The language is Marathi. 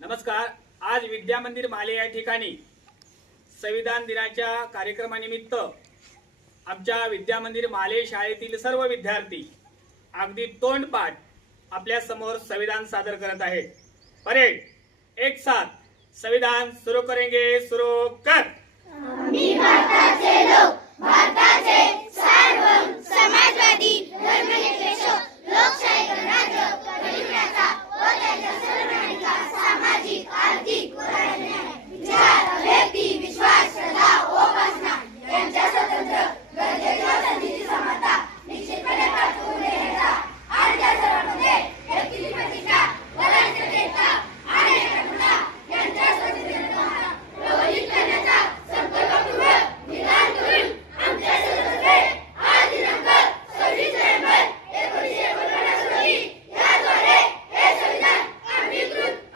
नमस्कार। आज विद्या मंदिर माले या ठिकाणी संविधान दिनाच्या कार्यक्रमानिमित्त आमच्या विद्या मंदिर माले शाळेतील सर्व विद्यार्थी अगदी तोंडपाठ आपल्या समोर संविधान सादर करत आहेत। परेड एक साथ संविधान सुरू करेंगे, सुरू कर। मी भारताचे लोक, भारताचे सार्वभौम समाजवादी धर्मनिरपेक्ष लोकशाही गणराज्य घडविण्याचा व त्याच्या सर्व